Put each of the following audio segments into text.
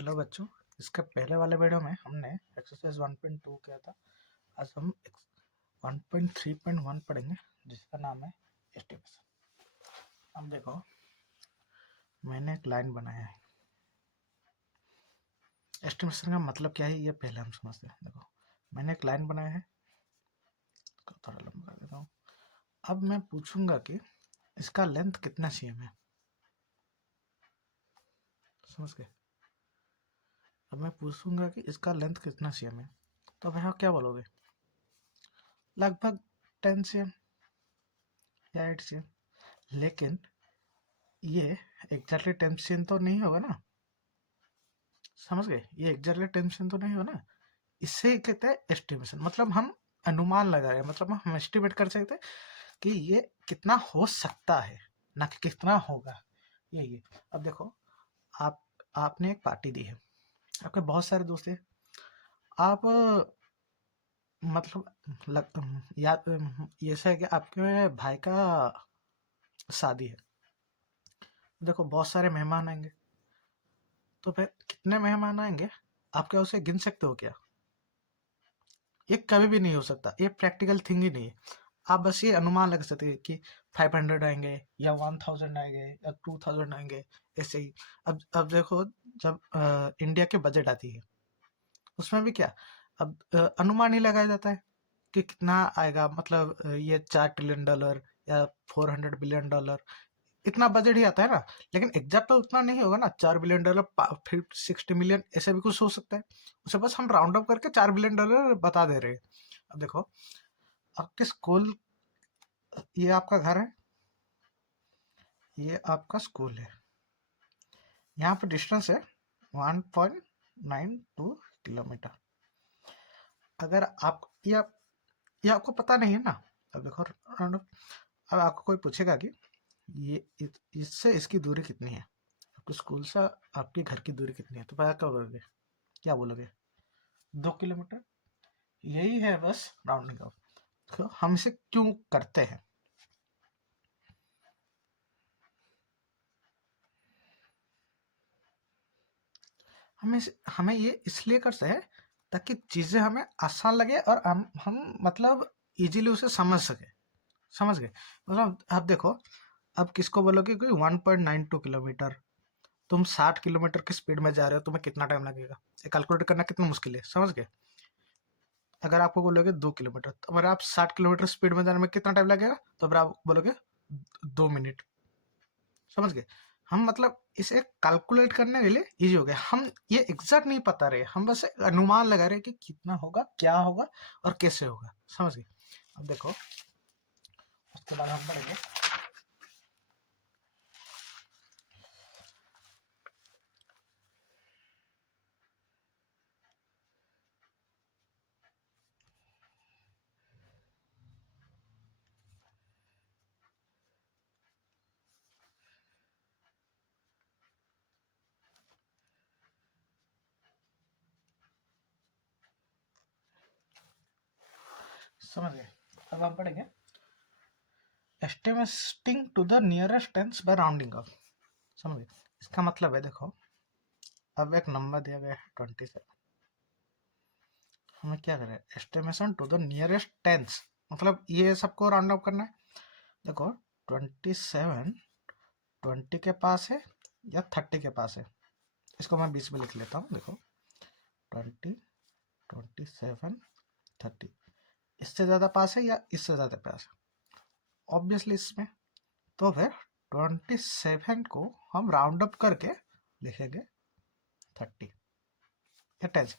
Hello बच्चों। इसके पहले वाले वीडियो में हमने एक्सरसाइज 1.2 किया था। आज हम 1.3.1 पढ़ेंगे जिसका नाम है एस्टिमेशन। अब देखो, मैंने एक लाइन बनाया है। एस्टिमेशन का मतलब क्या है ये पहले हम समझते हैं। देखो, मैंने एक लाइन बनाया है, इसको थोड़ा लंबा कर देता हूँ। अब मैं पूछूंगा कि इसका लेंथ कितना cm है, समझ गए। अब मैं पूछूंगा कि इसका लेंथ कितना cm है, तो भैया क्या बोलोगे? लगभग 10 cm या 8 cm। लेकिन ये एग्जैक्टली 10 cm तो नहीं होगा ना, समझ गए। ये एग्जैक्टली 10 cm तो नहीं होगा ना। इससे कहते हैं एस्टिमेशन, मतलब हम अनुमान लगा रहे हैं, मतलब हम एस्टिमेट कर सकते हैं कि ये कितना हो सकता है, ना कि कितना होगा। ये अब देखो, आप आपने एक पार्टी दी है, आपके बहुत सारे दोस्त हैं। आप मतलब याद ये है कि आपके भाई का शादी है। देखो, बहुत सारे मेहमान आएंगे, तो फिर कितने मेहमान आएंगे आप क्या उसे गिन सकते हो क्या? ये कभी भी नहीं हो सकता, ये प्रैक्टिकल थिंग ही नहीं है। आप बस ये अनुमान लगा सकते हैं कि 500 आएंगे या 1000 आएंगे या 2000 आएंगे, ऐसे ही। अब देखो, जब इंडिया की बजट आती है उसमें भी क्या, अब अनुमान ही लगाया जाता है कि कितना आएगा। मतलब ये $4 ट्रिलियन या $400 बिलियन, इतना बजट ही आता है ना। लेकिन एग्जैक्ट तो उतना नहीं होगा ना, $4 बिलियन फिर 60 मिलियन, ऐसे भी कुछ हो सकता है। उसे बस हम राउंड अप करके $4 बिलियन बता दे रहे हैं। अब देखो, आपके स्कूल, ये आपका घर है, ये आपका स्कूल है। यहाँ पर डिस्टेंस है 1.92 किलोमीटर। अगर आप ये आपको पता नहीं है ना। अब देखो, round up, अब आपको कोई पूछेगा कि इससे इसकी दूरी कितनी है, आपके स्कूल से आपके घर की दूरी कितनी है, तो पता क्या बोलोगे? क्या बोलोगे? 2 किलोमीटर। यही है बस राउंडिंग ऑफ। तो हम इसे क्यों करते हैं? हमें ये इसलिए करते हैं ताकि चीजें हमें आसान लगे और हम मतलब इजीली उसे समझ सके। समझ गए? मतलब आप देखो, अब किसको बोलोगे कोई 1.92 किलोमीटर, तुम 60 किलोमीटर की स्पीड में जा रहे हो, तुम्हें कितना टाइम लगेगा? ये कैलकुलेट करना कितना मुश्किल है, समझ गए। अगर आपको बोलोगे 2 किलोमीटर, तो अगर आप 60 किलोमीटर स्पीड में जाने में कितना टाइम लगेगा, तो अगर आप बोलोगे 2 मिनट, समझ गए। हम मतलब इसे कैलकुलेट करने के लिए इजी हो गया। हम ये एग्जैक्ट नहीं पता रहे, हम बस अनुमान लगा रहे कि कितना होगा, क्या होगा और कैसे होगा, समझ गए। अब देखो, उसके बाद हम पढ़ेंगे समझ गए। अब हम पढ़ेंगे estimating to the nearest tens by rounding off. समझ गए? इसका मतलब है, देखो, अब एक नंबर दिया गया है 27, हमें क्या करें? Estimation to the nearest tens, मतलब ये सबको राउंड अप करना है। देखो, 27 20 के पास है या 30 के पास है, इसको मैं 20 में लिख लेता हूँ। देखो, 20, 27, 30, इससे ज़्यादा पास है या इससे ज़्यादा पास है? ऑब्वियसली इसमें। तो फिर 27 को हम राउंड अप करके लिखेंगे 30 या 10।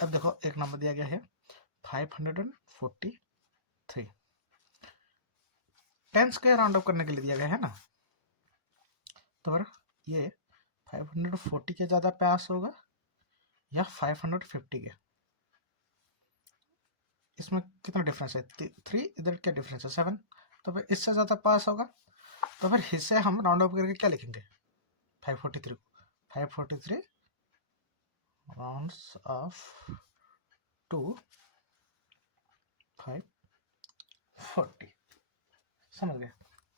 अब देखो, एक नंबर दिया गया है 543, टेंस के राउंड अप करने के लिए दिया गया है ना। तो फिर ये 540 के ज़्यादा पास होगा या 550 के? इसमें कितना डिफरेंस है? 3, इधर क्या डिफरेंस है? 7। तो फिर इससे ज़्यादा पास होगा, तो फिर इससे हम राउंड अप करके क्या लिखेंगे? 543 को 543 राउंड्स ऑफ टू 540। समझ गए?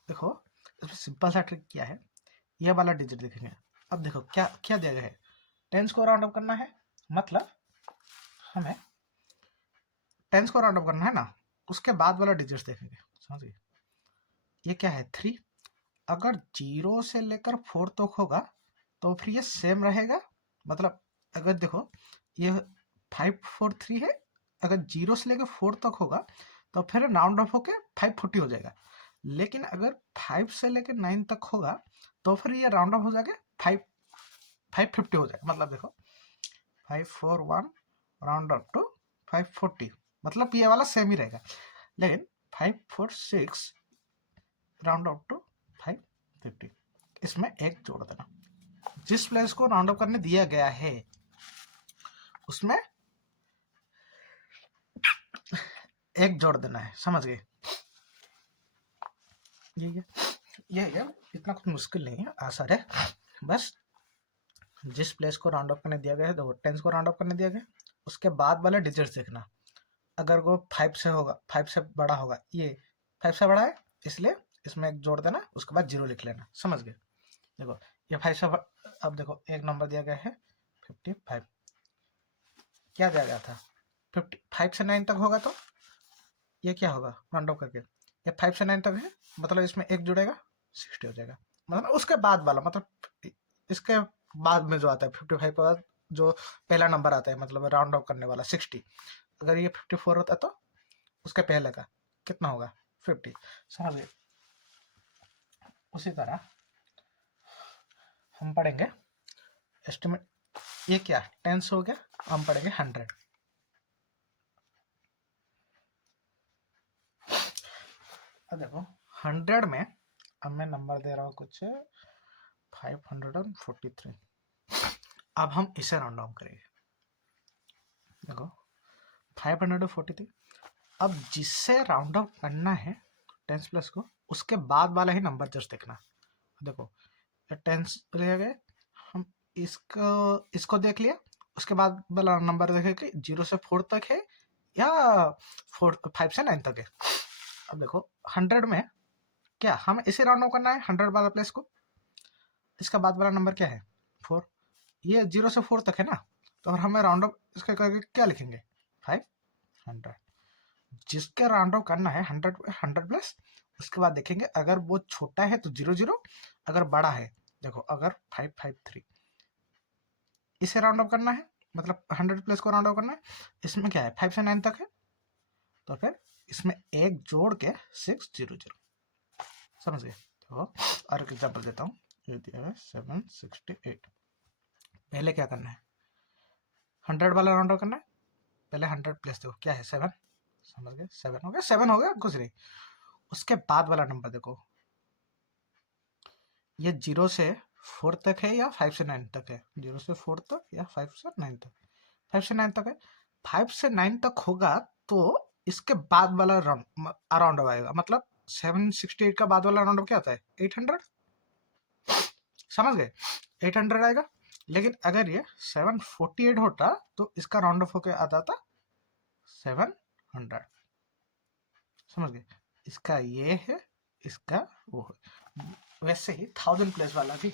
देखो, इसमें सिंपल सा ट्रिक क्या है, ये वाला डिजिट देखेंगे। अब देखो क्या क्या दिया गया है, टेंस को राउंड अप करना है, मतलब हमें टेंस को राउंड अप करना है ना, उसके बाद वाला डिजिट्स देखेंगे, समझ गए। ये क्या है 3, अगर 0 से लेकर 4 तक होगा तो फिर ये सेम रहेगा, मतलब अगर देखो ये 543 है, अगर 0 से लेकर 4 तक होगा तो फिर राउंड ऑफ होके 540 हो जाएगा। लेकिन अगर 5 से लेकर 9 तक होगा तो फिर ये राउंड ऑफ हो जाएगा 550 हो जाएगा। मतलब देखो 541 राउंड अप टू 540, मतलब ये वाला सेम ही रहेगा। लेकिन 546 राउंड अप टू 550, इसमें एक जोड़ देना। जिस प्लेस को राउंड अप करने दिया गया है उसमें एक जोड़ देना है, समझ गए। ये इतना कुछ मुश्किल नहीं है, आसान है। बस जिस प्लेस को राउंड अप करने दिया गया है, तो टेंस को राउंड अप करने दिया गया, उसके बाद वाला डिजिट्स देखना। अगर वो 5 से होगा, 5 से बड़ा होगा, ये 5 से बड़ा है इसलिए इसमें एक जोड़ देना, उसके बाद 0 लिख लेना, समझ गए। देखो ये 5 से अब देखो एक नंबर दिया गया है 55, क्या दिया गया था 5 से 9 तक होगा तो ये क्या होगा राउंड अप करके, ये 5 से 9 तक है, मतलब इसमें एक जुड़ेगा 60 हो जाएगा। मतलब उसके बाद वाला, मतलब इसके बाद में जो आता है 55 के बाद जो पहला नंबर आता है, मतलब राउंड अप करने वाला 60, अगर ये 54 होता तो उसके पहले का कितना होगा 50, समझ गए। उसी तरह हम पढ़ेंगे एस्टिमेट, ये क्या टेंस हो गया, हम पढ़ेंगे 100। अब देखो 100 में अब मैं नंबर दे रहा हूँ कुछ 543। अब हम इसे राउंड डाउन करेंगे। देखो 543, अब जिससे राउंड अप करना है टेंस प्लस को, उसके बाद वाला ही नंबर जस्ट देखना। देखो टेंस ले गए हम, इसको देख लिया, उसके बाद वाला नंबर देखे कि 0 से 4 तक है या 5 से 9 तक है। अब देखो 100 में क्या हम इसे राउंड अप करना है 100 वाला प्लेस को, इसका बाद वाला नंबर क्या है 4, ये 0 से 4 तक है ना, तो और हमें राउंड अप इसका करके क्या लिखेंगे 500। जिसका राउंड अप करना है 100 प्लस, उसके बाद देखेंगे अगर वो छोटा है तो 0 0, अगर बड़ा है देखो अगर 553, इसे राउंड अप करना है, मतलब 100 प्लस को राउंड अप करना है, इसमें क्या है 5 से 9 तक है, तो फिर इसमें एक जोड़ के 600, समझ गए। तो और एक एग्जाम्पल देता हूँ, ये दिया है 768। पहले क्या करना है 100 वाला राउंड अप करना है, पहले 100 प्लस देखो क्या है 7, समझ गए 7 हो गया, 7 हो गया कुछ नहीं। उसके बाद वाला नंबर देखो ये 0 से 4 तक है या 5 से 9 तक है, 0 से 4 तक या 5 से 9 तक, 5 से 9 तक है। 5 से 9 तक होगा तो इसके बाद वाला राउंड आएगा, मतलब 768 का बाद वाला राउंड क्या आता है 800, समझ गए 800 आएगा। लेकिन अगर ये 748 होता तो इसका राउंड ऑफ होकर आता था 700, समझ गए। इसका ये है, इसका वो है। वैसे ही 1000 प्लेस वाला भी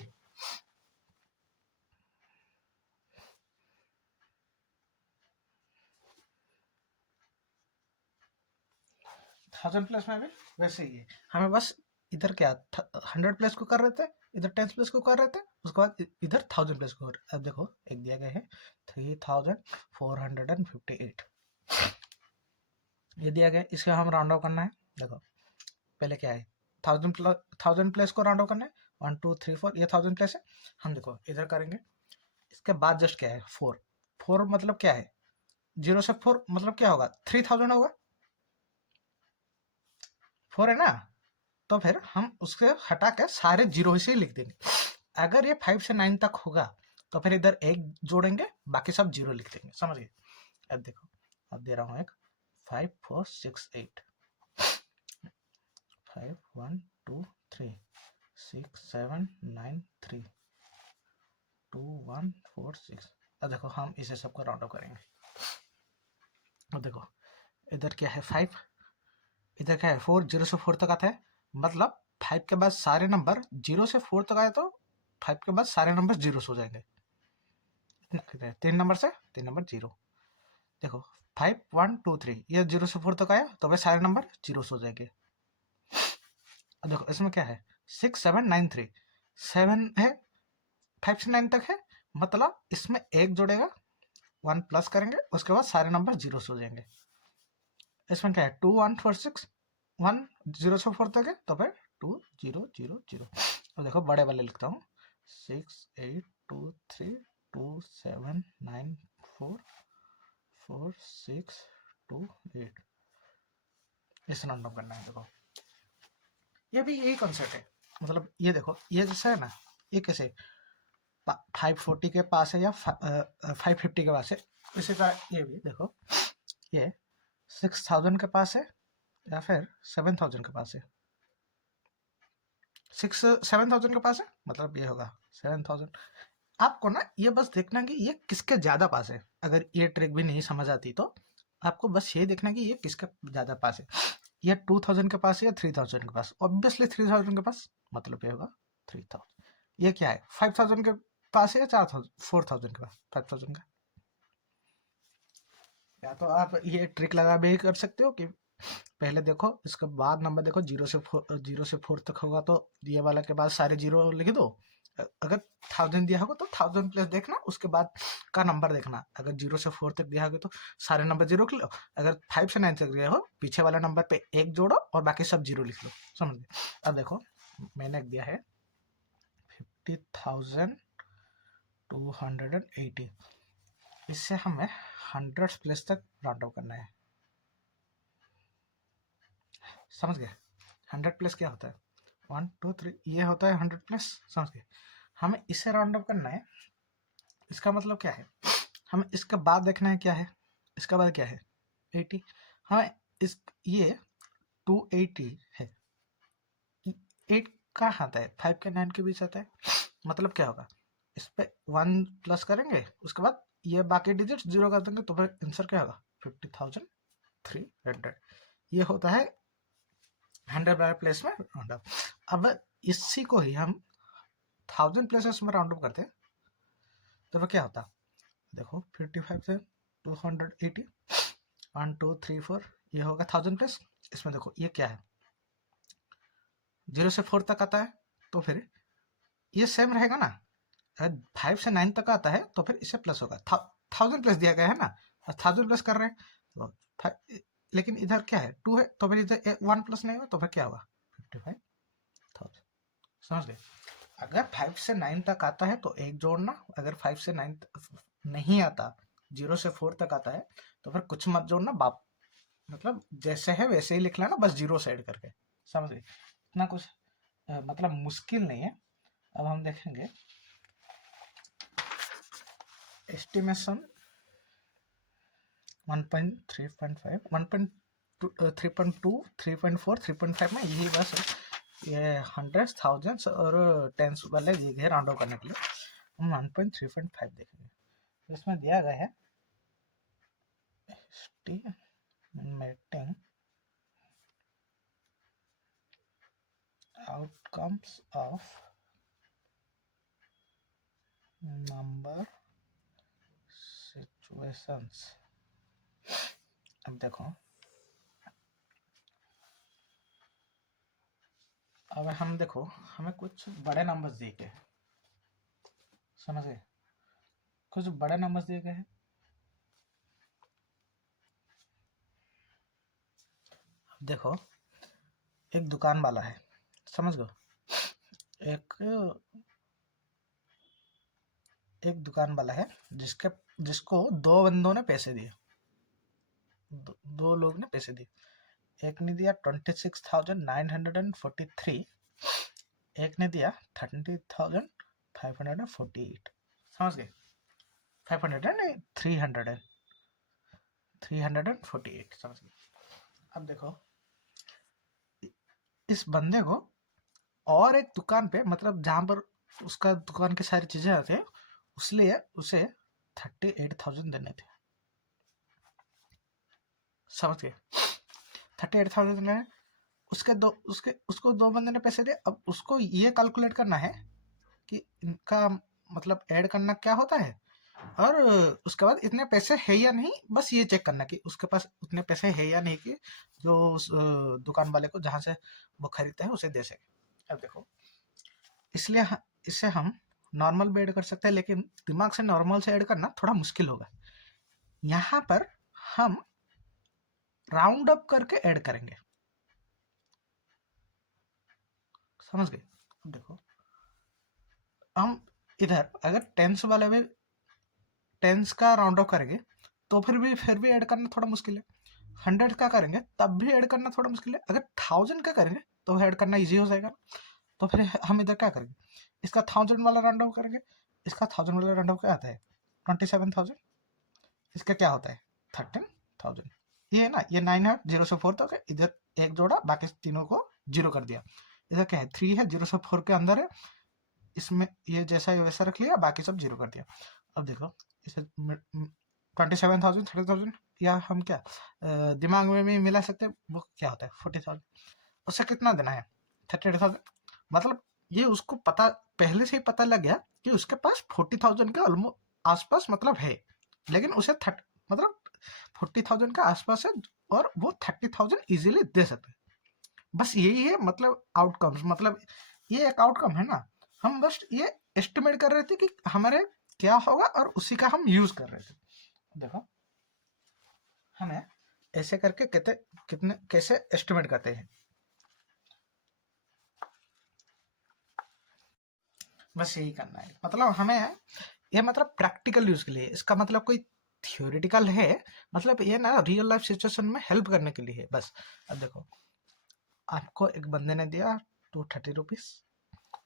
1000 प्लस में भी वैसे ही है। हमें बस इधर क्या 100 प्लस को कर रहे थे, इधर 10 प्लस को कर रहे थे, उसके बाद इधर 1000 प्लस को कर रहे। अब देखो एक दिया गया है 3458, ये दिया गया, इसका हम राउंड ऑफ करना है। देखो पहले क्या है 1000 प्लस को राउंड ऑफ करना है, 1 2 3 4, ये 1000 प्लस है। हम देखो इधर करेंगे, इसके बाद जस्ट क्या है 4 मतलब क्या है 0 से 4 मतलब क्या होगा 3000 होगा, 4 है ना, तो फिर हम उससे हटा के सारे 0 से ही लिख देंगे। अगर ये 5 से 9 तक होगा तो फिर इधर एक जोड़ेंगे, बाकी सब 0 लिख देंगे, समझ गए। अब देखो अब दे रहा हूँ एक 5468, 5 1 2 3 6 7 9 3 2 1 4 6। अब देखो हम इसे सबको राउंड अप करेंगे। अब देखो इधर क्या है 5, इधर क्या है 4, 0 से 4 तक आता है, मतलब 5 के बाद सारे नंबर 0 से 4 तक आए तो 5 के बाद सारे नंबर 0 हो जाएंगे, कितने 3 नंबर से 3 नंबर 0। देखो 5 1 2 3 ये 0 से 4 तक आया तो भाई सारे नंबर 0 हो जाएंगे। अब देखो इसमें क्या है 6 7 9 3 7 है 5 से 9 तक है, मतलब इसमें एक जोड़ेगा 1 प्लस करेंगे उसके बाद सारे नंबर 0 हो जाएंगे। इसमें क्या है 2 1 4 6 1 0 से 4 तक है तो फिर 2 0 0 0। अब देखो बड़े वाले लिखता हूँ 6 8 2 3 2 7 9 4 4 6 2 8 इस राउंड ऑफ करना है। देखो ये भी यही कॉन्सेप्ट है, मतलब ये देखो ये जैसा है ना, ये कैसे 540 के पास है या 550 के पास है, इसी का ये भी देखो ये 6000 के पास है या फिर 7000 के पास है। 7000 के पास है मतलब ये होगा 7000। आपको ना ये बस देखना कि ये किसके ज्यादा पास है, अगर ये ट्रिक भी नहीं समझ आती तो आपको बस ये देखना कि ये किसके ज्यादा पास है। ये 2000 के पास है या 3000 के पास, ऑब्वियसली 3000 के पास, मतलब ये होगा 3000। ये क्या है 5000 के पास है या 4000 4000 के पास 5000 का। या तो आप ये ट्रिक लगा भी कर सकते हो कि पहले देखो इसके बाद नंबर देखो 0 से 4 तक होगा तो ये वाला के बाद सारे 0 लिख दो। अगर 1000 दिया होगा तो 1000 प्लस देखना, उसके बाद का नंबर देखना। अगर 0 से 4 तक दिया होगा तो सारे नंबर 0 लिख लो, अगर 5 से 9 तक दिया हो पीछे वाला नंबर पे एक जोड़ो और बाकी सब 0 लिख लो। समझ गए। अब देखो मैंने दिया है 50,280, इससे हमें 100 प्लेस तक राउंड ऑफ करना है। समझ गए 100 प्लस क्या होता है 1 2 3 ये होता है 100 प्लस। समझ गए हमें इसे राउंड ऑफ करना है। इसका मतलब क्या है, हमें इसके बाद देखना है क्या है, इसका बाद क्या है 80। हमें इस ये 280 है, 8 कहाँ आता है 5 के 9 के बीच आता है, मतलब क्या होगा इस पे 1 प्लस करेंगे उसके बाद ये बाकी डिजिट 0 कर देंगे तो फिर आंसर क्या होगा 50,300। ये होता है 100 वाले प्लेस में राउंड ऑफ। अब इसी को ही हम 1000 प्लेसेस में राउंड ऑफ करते हैं तो फिर क्या होता देखो 55 से 280 1 2 3 4 ये होगा 1000 प्लस। इसमें देखो ये क्या है 0 से 4 तक आता है तो फिर ये सेम रहेगा ना, अगर 5 से 9 तक आता है तो फिर इससे प्लस होगा 1000 प्लस दिया गया है ना, 1000 प्लस कर रहे हैं तो लेकिन इधर क्या है 2 है तो फिर इधर 1 प्लस नहीं होगा तो फिर क्या होगा 55,000। समझ गए। अगर 5 से 9 तक आता है तो एक जोड़ना, अगर 5 से 9 नहीं आता 0 से 4 तक आता है तो फिर कुछ मत जोड़ना, बाप मतलब जैसे है वैसे ही लिख लेना, बस 0 साइड करके। समझ गए इतना कुछ मतलब मुश्किल नहीं है। अब हम देखेंगे एस्टिमेशन 1.3.5 1.3.2 3.4 3.5 में यही बस है, ये 100 1000 और 10 वाले दिए गए राउंड ऑफ करने के लिए। हम 1.3.5 देखेंगे, इसमें दिया गया है estimating outcomes of number situations। अब देखो अब हम देखो हमें कुछ बड़े नंबर्स दिए गए हैं, समझ गए कुछ बड़े नंबर्स दिए गए हैं। अब देखो एक दुकान वाला है, समझ गए एक दुकान वाला है जिसको 2 बंदों ने पैसे दिए, 2 लोग ने पैसे दिए। एक ने दिया 26,943, एक ने दिया 30,548। समझ गए 500 नहीं 348 समझ गए। अब देखो इस बंदे को और एक दुकान पे मतलब जहां पर उसका दुकान की सारी चीजें आती है उसलिए उसे 38,000 देने थे। समझ गए 38,000 देने हैं। उसको 2 बंदे ने पैसे दिए। अब उसको ये कैलकुलेट करना है कि इनका मतलब ऐड करना क्या होता है, और उसके बाद इतने पैसे है या नहीं, बस ये चेक करना कि उसके पास उतने पैसे है या नहीं कि जो उस दुकान वाले को जहाँ से वो खरीदते हैं उसे दे सके। अब देखो, इसलिए इसे हम नॉर्मल में ऐड कर सकते हैं, लेकिन दिमाग से नॉर्मल से ऐड करना थोड़ा मुश्किल होगा। यहाँ पर हम राउंड अप करके ऐड करेंगे, समझ गए? अब देखो, हम इधर अगर टेंस वाले में टेंस का राउंड अप करेंगे तो फिर भी ऐड करना थोड़ा मुश्किल है। 100 का करेंगे तब भी ऐड करना थोड़ा मुश्किल है। अगर 1000 का करेंगे तो ऐड करना इजी हो जाएगा। तो फिर हम इधर क्या करेंगे, इसका 1000 वाला राउंड अप करेंगे। इसका 1000 वाला राउंड अप क्या आता है, 27,000। इसका क्या होता है, 13,000। ये है ना, ये 9 है, 0 से 4 तक है। इधर एक जोड़ा, बाकी तीनों को जीरो कर दिया। इधर क्या है, 3 है, 0 से 4 के अंदर है। इसमें ये जैसा है वैसा रख लिया, बाकी सब जीरो कर दिया। अब देखो, इसे 27,000, 30,000, या हम क्या दिमाग में भी मिला सकते हैं, वो क्या होता है 40,000। उससे कितना देना है, 38,000। मतलब ये उसको पता, पहले से ही पता लग गया कि उसके पास 40,000 के ऑलमोस्ट आसपास मतलब है, लेकिन उसे मतलब 40,000 का आसपास है और वो 30,000 इजीली दे सकते हैं। बस यही है मतलब आउटकम्स, मतलब ये एक आउटकम है ना। हम बस ये एस्टिमेट कर रहे थे कि हमारे क्या होगा और उसी का हम यूज कर रहे थे। देखो, हमें ऐसे करके कितने कैसे एस्टिमेट करते हैं, बस यही करना है। मतलब हमें ये मतलब प्रैक्टिकल यूज के लिए, इसका मतलब कोई थियोरिटिकल है, मतलब ये ना रियल लाइफ सिचुएशन में हेल्प करने के लिए है बस। अब देखो, आपको एक बंदे ने दिया 230 रुपीज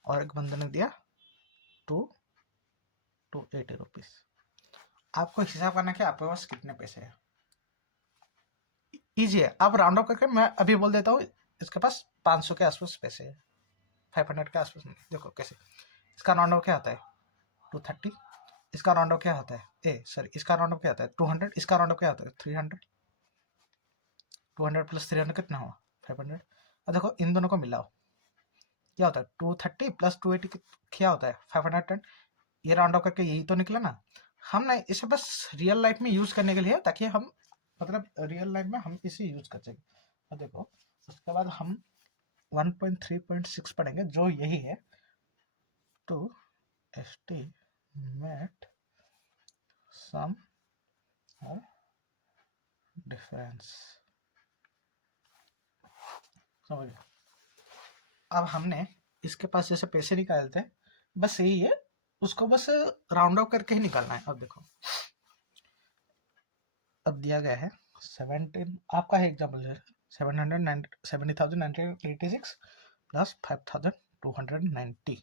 और एक बंदे ने दिया 280 रुपीज। आपको हिसाब करना कि आपके पास कितने पैसे हैं। इजी है, आप राउंड अप करके मैं अभी बोल देता हूँ, इसके पास 500 के आसपास पैसे है, 500 के आसपास नहीं। देखो कैसे, इसका राउंड अप क्या आता है 230, इसका राउंड अप क्या होता है, ए सॉरी, इसका राउंड अप क्या आता है 200, इसका राउंड अप क्या होता है 300। 200 प्लस 300 कितना हुआ 500। और देखो इन दोनों को मिलाओ, क्या होता है 230 प्लस 280 क्या होता है 510। ये राउंड अप करके यही तो निकला ना। हम ना इसे बस रियल लाइफ में यूज करने के लिए, ताकि हम मतलब रियल लाइफ में हम इसे यूज कर सकें। और देखो, उसके बाद हम 1.3.6 पढ़ेंगे, जो यही है टू एस्टिमेट सम डिफरेंस। समझ गए? अब हमने इसके पास जैसे पैसे निकाले थे, बस यही है, उसको बस राउंड ऑफ करके ही निकालना है। अब देखो, अब दिया गया है 17, आपका है एग्जाम्पल है 70,986 प्लस 5,290।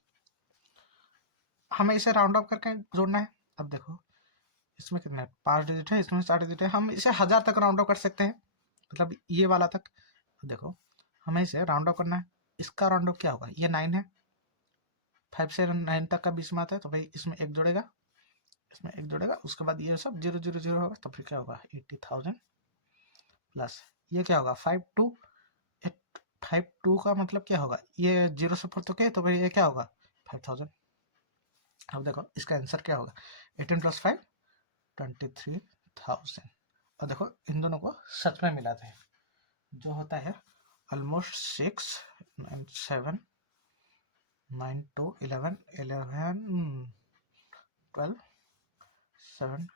हमें इसे राउंड ऑफ करके जोड़ना है। अब देखो, इसमें कितना है, 5 डिजिट है, इसमें 4 डिजिट है, हम इसे 1000 तक राउंड ऑफ कर सकते हैं, मतलब ये वाला तक। देखो, हमें इसे राउंड ऑफ करना है। इसका राउंड ऑफ क्या होगा, ये 9 है, 5 से 9 तक का बीच में आता है, तो भाई इसमें एक जुड़ेगा, इसमें एक जुड़ेगा, उसके बाद ये सब 0 0 0 होगा, तो फिर क्या होगा 80,000 प्लस ये क्या होगा 52 का मतलब क्या होगा, ये 0 से 4 तो क्या है, तो भाई ये क्या होगा 5,000। अब देखो इसका आंसर क्या होगा, 18 प्लस 5 23,000। और देखो इन दोनों को सच में मिलाते हैं, जो होता है ऑलमोस्ट 6 9 7 9 2 11 11 12 7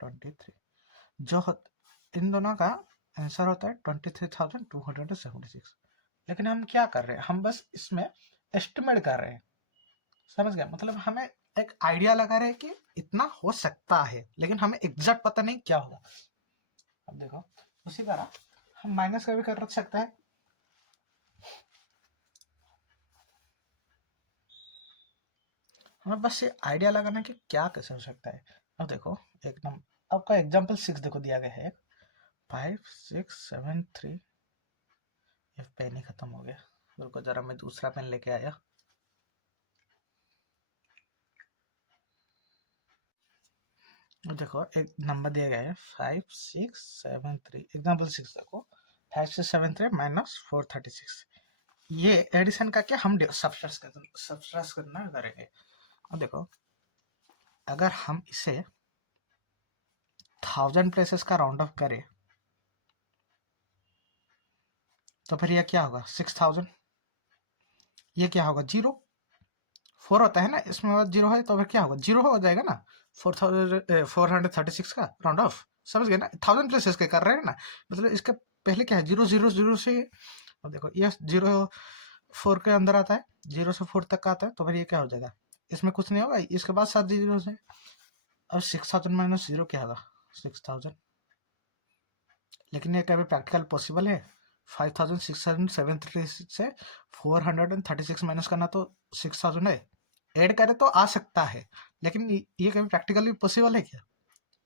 23, जो इन दोनों का आंसर होता है 23,276। लेकिन हम क्या कर रहे हैं, हम बस इसमें एस्टिमेट कर रहे हैं, समझ गए? मतलब हमें एक आइडिया लगा रहे हैं कि इतना हो सकता है, लेकिन हमें एग्जैक्ट पता नहीं क्या होगा। अब देखो, उसी तरह हम माइनस का भी कर सकते हैं। हमें बस ये आइडिया लगाना है कि क्या कैसे हो सकता है। अब देखो, एकदम आपका एग्जाम्पल 6 देखो दिया गया है, 5 6 7 3। ये पेन ही खत्म हो गया, रुको जरा मैं दूसरा पेन लेके आया। देखो एक नंबर दिया गया है 5 6 7 3, एग्जाम्पल 6 देखो, 5 6 7 3 माइनस 436। ये एडिशन का क्या हम सब्सट्रैक्ट करना करेंगे। अब देखो, अगर हम इसे 1000 प्लेसेस का राउंड ऑफ करे तो फिर यह क्या होगा 6000, ये क्या होगा 0, 4 होता है ना इसमें, बाद 0 है तो फिर क्या होगा 0 हो जाएगा ना। 4436 का राउंड ऑफ, समझ गए ना, 1000 प्लेसेस के कर रहे हैं ना, मतलब इसके पहले क्या है 0 0 0 से, अब देखो ये 0 4 के अंदर आता है, 0 से 4 तक का आता है, तो फिर ये क्या हो जाएगा, इसमें कुछ नहीं होगा, इसके बाद 7 जीरो से। अब 6000 माइनस 0 क्या होगा 6000, लेकिन ये कभी प्रैक्टिकल पॉसिबल है? 5673 से 436 माइनस करना तो 6000 है, ऐड करें तो आ सकता है, लेकिन ये कभी प्रैक्टिकली पॉसिबल है क्या?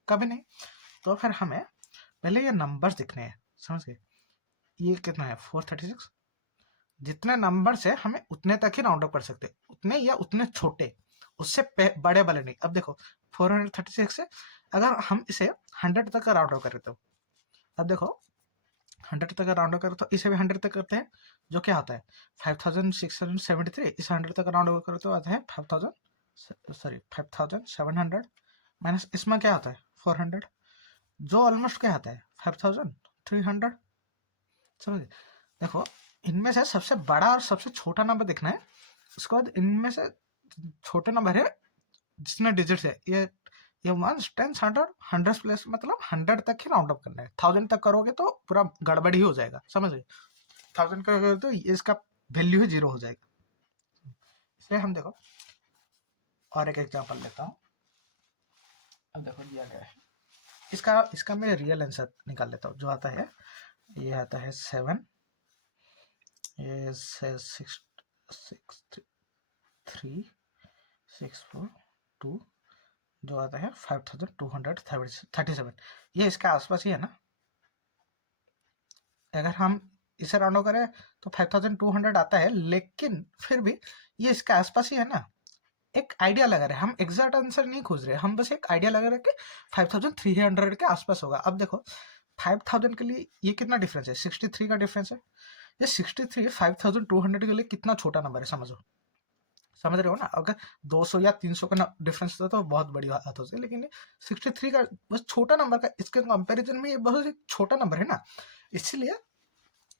कभी नहीं। तो फिर हमें पहले ये नंबर्स दिखने हैं, समझ गए, ये कितना है 436, जितने नंबर से हमें उतने तक ही राउंड अप कर सकते, उतने या उतने छोटे, उससे बड़े वाले नहीं। अब देखो 436 से अगर हम इसे 100 तक का राउंड अप करें तो, अब देखो 100 तक का राउंड अप करें तो इसे भी 100 तक करते हैं, जो क्या होता है 5673, इसे 100 तक राउंड अप करें तो आता है 5700 माइनस इसमें क्या आता है 400, जो ऑलमोस्ट क्या आता है 5300, समझे। देखो इनमें से सबसे बड़ा और सबसे छोटा नंबर देखना है, उसके बाद इनमें से छोटे नंबर है जिसमें डिजिट है, ये 1 10 100 100 प्लस मतलब 100 तक ही राउंड अप करना है, 1000 तक करोगे तो पूरा गड़बड़ ही हो जाएगा, समझ गए। 1000 करोगे तो इसका वैल्यू ही 0 हो जाएगा। इसलिए हम देखो और एक एग्जांपल लेता हूँ। अब देखो दिया गया है, इसका मैं रियल आंसर निकाल लेता हूँ, जो आता है ये आता है 7, ये 66364 जो आता है 5237, ये इसके आसपास ही है ना। अगर हम इसे राउंड ऑफ करें तो 5200 आता है, लेकिन फिर भी ये इसके आसपास ही है ना। एक आइडिया लगा रहे, हम एग्जैक्ट आंसर नहीं खोज रहे, हम बस एक आइडिया लगा रहे कि 5300 के आसपास होगा। अब देखो 5000 के लिए ये कितना डिफरेंस है, 63 का डिफरेंस है। ये 63 5200 के लिए कितना छोटा नंबर है, समझ रहे हो ना। अगर 200 या 300 का डिफरेंस था तो बहुत बड़ी बात होती है, लेकिन 63 का बस छोटा नंबर का, इसके कंपैरिजन में ये बहुत ही छोटा नंबर है ना, इसलिए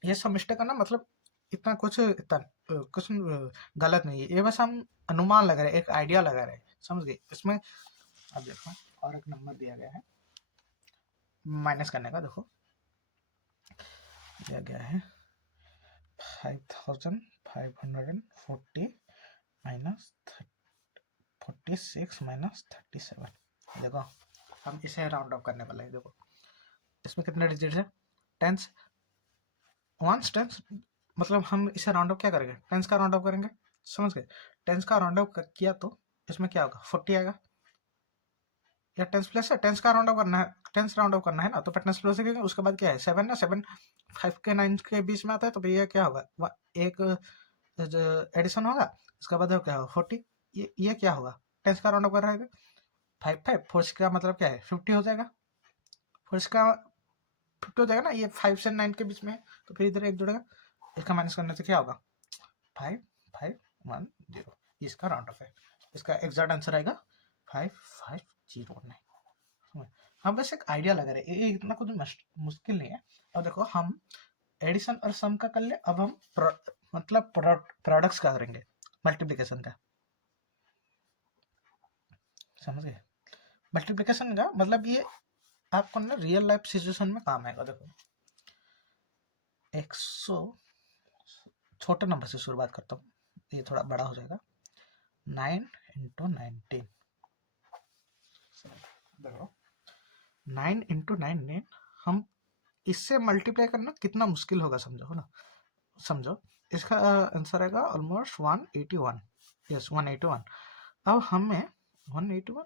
ये सब मिस्टेक करना मतलब इतना कुछ गलत नहीं है, ये बस हम अनुमान लगा रहे हैं, एक आइडिया लगा रहे हैं, समझ गए इसमें। अब देखो और एक नंबर दिया गया है माइनस करने का, देखो दिया गया है 5540 माइनस 46 माइनस 37। देखो हम इसे राउंड ऑफ करने वाले हैं, देखो इसमें कितने डिजिट है, टेंस, वंस टेंस, मतलब हम इसे राउंड ऑफ क्या करेंगे, टेंस का राउंड ऑफ करेंगे, समझ गए। टेंस का राउंड ऑफ किया तो इसमें क्या होगा 40 आएगा, या टेंस प्लस है, टेंस का राउंड ऑफ करना है, टेंस राउंड ऑफ करना है ना, तो टेंस प्लस है, उसके बाद क्या है 7 ना, 7 5 के 9 के बीच में आता है, तो भैया क्या होगा एक एडिशन होगा, उसके बाद क्या होगा 40, ये क्या होगा टेंस का राउंड ऑफ कर रहे थे 5 5 4 का मतलब क्या है 50 हो जाएगा, 4 का 50 हो जाएगा ना, ये 5 से 9 के बीच में है, तो फिर इधर एक जुड़ेगा, इसका माइनस करने से क्या होगा 5 5 1 0, इसका राउंड ऑफ है, इसका एग्जैक्ट आंसर आएगा 5509। हम बस एक आइडिया लगा रहे, ये इतना कुछ मुश्किल नहीं है। अब देखो हम एडिशन और सम का कर ले, अब हम मतलब प्रोडक्ट्स का करेंगे, मल्टीप्लिकेशन का, समझ गए। मल्टीप्लिकेशन का मतलब ये आपको ना रियल लाइफ सिचुएशन में काम आएगा। देखो 100, छोटे नंबर से शुरुआत करता हूँ, ये थोड़ा बड़ा हो जाएगा, 9 इंटू 19, देखो 9 इंटू 19 हम इससे मल्टीप्लाई करना कितना मुश्किल होगा, समझो ना, समझो इसका आंसर आएगा ऑलमोस्ट 181, यस 181। अब हमें 181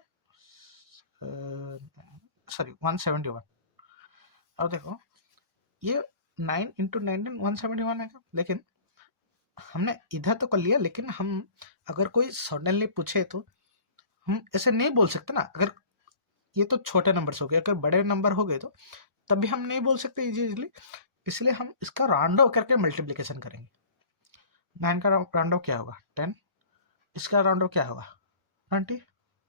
सॉरी 171, अब देखो ये 9 इंटू 19 171 है, लेकिन हमने इधर तो कर लिया, लेकिन हम अगर कोई सडनली पूछे तो हम ऐसे नहीं बोल सकते ना, अगर ये तो छोटे नंबर हो गए, अगर बड़े नंबर हो गए तो तब भी हम नहीं बोल सकते इजीली, इसलिए हम इसका राउंड ऑफ करके मल्टीप्लिकेशन करेंगे। 9 का राउंड ऑफ क्या होगा 10, इसका राउंड ऑफ क्या होगा 20,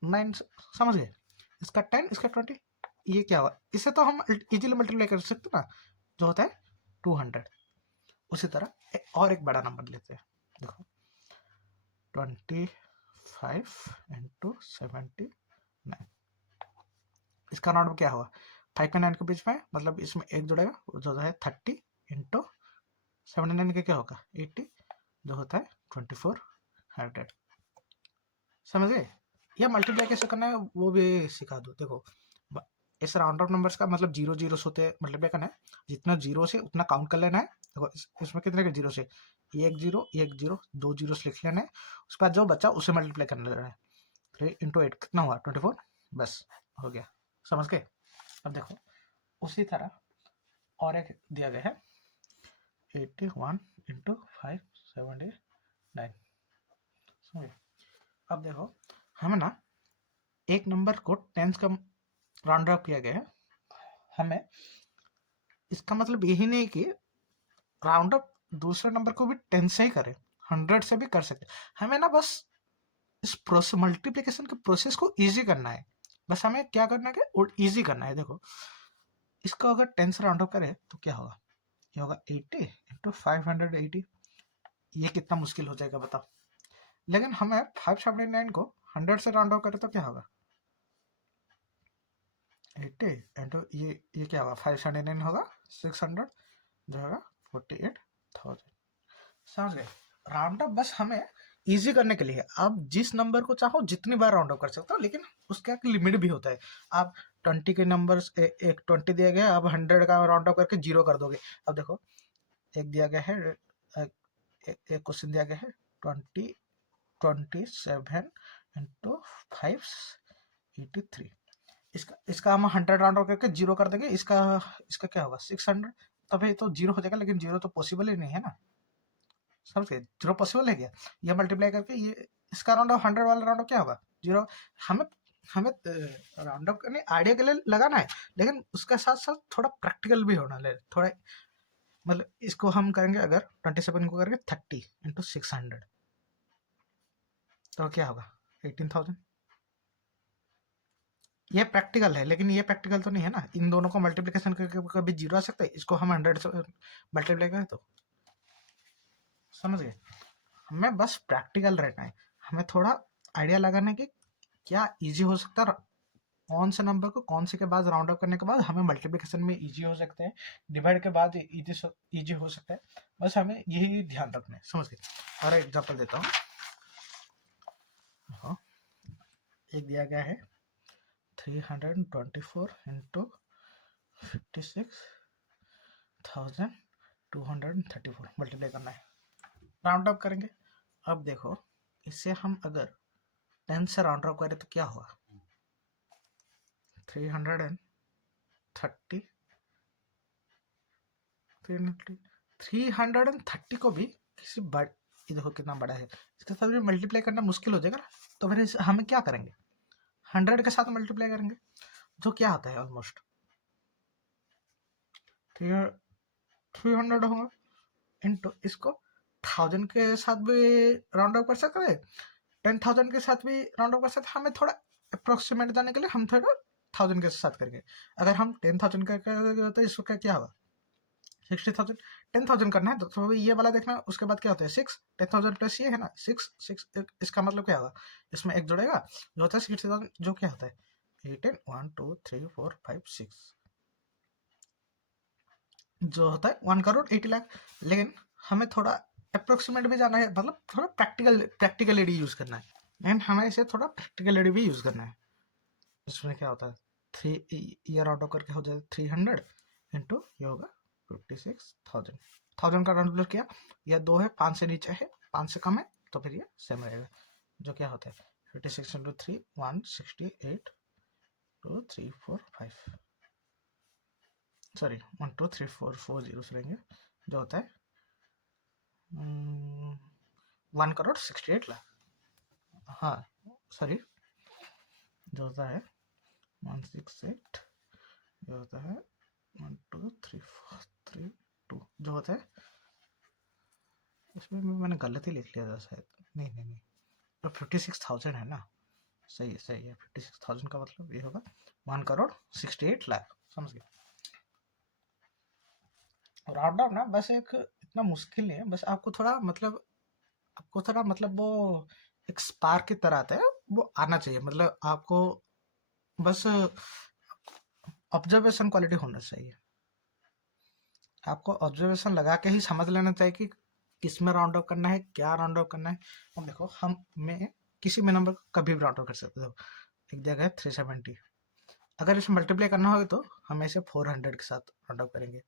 9 समझ गए, इसका 10 इसका 20, ये क्या हुआ, इसे तो हम इजीली मल्टीप्लाई कर सकते ना, जो होता है 200। उसी तरह और एक बड़ा नंबर लेते हैं, देखो 25 इंटू 79। इसका राउंड क्या हुआ, 5 का 9 के बीच में, मतलब इसमें एक जुड़ेगा जो है 30 इंटू 79 के क्या होगा 80, जो होता है 2400। समझ गए। या मल्टीप्लाई कैसे करना है वो भी सिखा दो। देखो इस राउंड ऑफ नंबर्स का मतलब जीरो जीरो होते मल्टीप्लाई करना है, जितना जीरो से उतना काउंट कर लेना है। देखो इसमें कितने के जीरो से, एक जीरो दो जीरो लिख लेना है, उसके बाद जो बच्चा उसे मल्टीप्लाई करने लेना है। 3 इंटू 8 कितना हुआ 24, बस हो गया। समझ गए। अब देखो उसी तरह और एक दिया गया है 81 इंटू 579। समझे। अब देखो हमें ना एक नंबर को टेंस का राउंड ऑफ किया गया है, हमें इसका मतलब यही नहीं कि राउंड अप दूसरे नंबर को भी 10 से ही करें, 100 से भी कर सकते। हमें ना बस इस प्रोसेस मल्टीप्लिकेशन के प्रोसेस को इजी करना है। बस हमें क्या करना है कि इजी करना है। देखो इसको अगर 10 से राउंड अप करें तो क्या होगा, ये होगा 80 इंटू 580। ये कितना मुश्किल हो जाएगा बताओ। लेकिन हमें 579 को 100 से राउंड अप करें तो क्या होगा 80 इंटू ये क्या होगा 579 होगा 600, जो होगा 48,000। समझ गए। राउंड अप बस हमें इजी करने के लिए, आप जिस नंबर को चाहो जितनी बार राउंड अप कर सकते हो, लेकिन उसका एक लिमिट भी होता है। आप 20 के नंबर एक 20 दिया गया, आप 100 का राउंड अप करके 0 कर दोगे। अब देखो एक दिया गया है, एक क्वेश्चन दिया गया है 27 इंटू 583। इसका हम 100 राउंड अप करके 0 कर देंगे, इसका इसका क्या होगा 600। तभी तो 0 हो जाएगा, लेकिन 0 तो पॉसिबल ही नहीं है ना। समझ गए, 0 पॉसिबल है क्या, ये मल्टीप्लाई करके ये इसका राउंड ऑफ 100 वाला राउंड ऑफ क्या होगा 0। हमें हमें राउंड ऑफ करने आइडिया के लिए लगाना है, लेकिन उसके साथ साथ थोड़ा प्रैक्टिकल भी होना है थोड़ा। मतलब इसको हम करेंगे अगर 27 को करेंगे 30 इंटू 600, तो क्या होगा 18,000। ये प्रैक्टिकल है, लेकिन ये प्रैक्टिकल तो नहीं है ना, इन दोनों को मल्टीप्लिकेशन करके कभी 0 आ सकता है, इसको हम 100 से मल्टीप्लाई करें तो। समझ गए। हमें बस प्रैक्टिकल रहना है, हमें थोड़ा आइडिया लगाना है कि क्या इजी हो सकता है, कौन से नंबर को कौन से के बाद राउंड अप करने के बाद हमें मल्टीप्लिकेशन में इजी हो सकते हैं, डिवाइड के बाद इजी हो सकता है। बस हमें यही ध्यान रखना है। समझ गए। और एग्जांपल देता हूँ। हाँ, एक दिया गया है 324 इंटू 56,234 मल्टीप्लाई करना है, राउंड अप करेंगे। अब देखो इससे हम अगर 10 से राउंड अप करें तो क्या होगा 330 330 को भी किसी बड़, ये देखो कितना बड़ा है, इसके साथ भी मल्टीप्लाई करना मुश्किल हो जाएगा ना। तो फिर हमें क्या करेंगे 100 के साथ मल्टीप्लाई करेंगे, जो क्या आता है ऑलमोस्ट 300 होगा, इंटू इसको 1000 के साथ भी राउंड अप कर सकते हैं, 10,000 के साथ भी राउंड अप कर सकते हैं। हमें थोड़ा अप्रोक्सीमेट जाने के लिए हम थोड़ा 1000 के साथ करके, अगर हम 10,000 का करेंगे तो इसका क्या होगा 60,000। 10,000 करना है तो ये वाला देखना, उसके बाद क्या होता है 6, 10,000 प्लस ये है ना 6 6, इसका मतलब क्या होगा, इसमें एक जुड़ेगा जो होता है 60,000, जो क्या होता है 18 1 2 3 4 5 6, जो होता है 1 करोड़ 80 लाख। लेकिन हमें थोड़ा अप्रोक्सीमेट भी जाना है, मतलब थोड़ा प्रैक्टिकलिटी यूज करना है, एंड हमें इसे थोड़ा प्रैक्टिकलिटी भी यूज करना है। इसमें क्या होता है 3 ईयर ऑटो करके हो जाए 300 इंटू ये होगा 56,000। 1000 का राउंड किया, यह 2 है 5 से नीचे है 5 से कम है, तो फिर ये सेम रहेगा, जो क्या होता है 56 इंटू 3 168 2 3 4 5, सॉरी 1 2 3 4 4 जीरो रहेंगे, जो होता है 1 करोड़ 68 लाख। हाँ सॉरी, जो होता है 168, जो होता है 1 2 3 4 3 2, जो होता है, इसमें मैंने गलती लिख लिया था शायद, नहीं नहीं नहीं, तो 56,000 है ना, सही है। 56,000 का मतलब ये होगा 1,68,00,000। समझ गए। राउंड ऑफ ना बस एक इतना मुश्किल नहीं है, बस आपको थोड़ा मतलब वो एक स्पार्क की तरह आता है, वो आना चाहिए। मतलब आपको बस ऑब्जर्वेशन क्वालिटी होना चाहिए। आपको ऑब्जर्वेशन लगा के ही समझ लेना चाहिए कि किस में राउंड ऑफ करना है, क्या राउंड ऑफ करना है। अब देखो हम में किसी में नंबर को कभी भी राउंड ऑफ कर सकते हो। एक जगह है 370, अगर इसे मल्टीप्लाई करना होगा तो हम इसे 400 के साथ राउंड ऑफ करेंगे।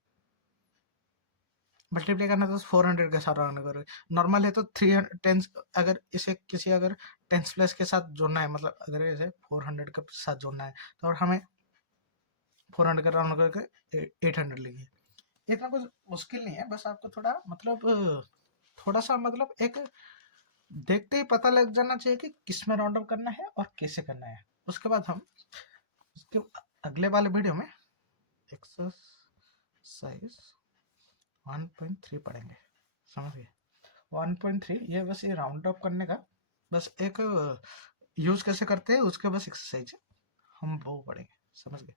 मल्टीप्लाई करना तो 400 के साथ राउंड करोगे। नॉर्मल है तो 310, अगर इसे किसी अगर टेंस प्लेस के साथ जोड़ना है, मतलब अगर इसे 400 के साथ जोड़ना है तो और हमें 400 का राउंड करके 800 लिखिए। इतना कुछ मुश्किल नहीं है, बस आपको थोड़ा मतलब थोड़ा सा मतलब एक देखते ही पता लग जाना चाहिए कि किस में राउंड अप करना है और कैसे करना है। उसके बाद हम उसके अगले वाले वीडियो में एक्सरसाइज 1.3 पढ़ेंगे। समझ गए। 1.3 ये बस ये राउंड अप करने का बस एक यूज कैसे करते हैं उसके बस एक्सरसाइज है, हम वो पढ़ेंगे। समझ गए।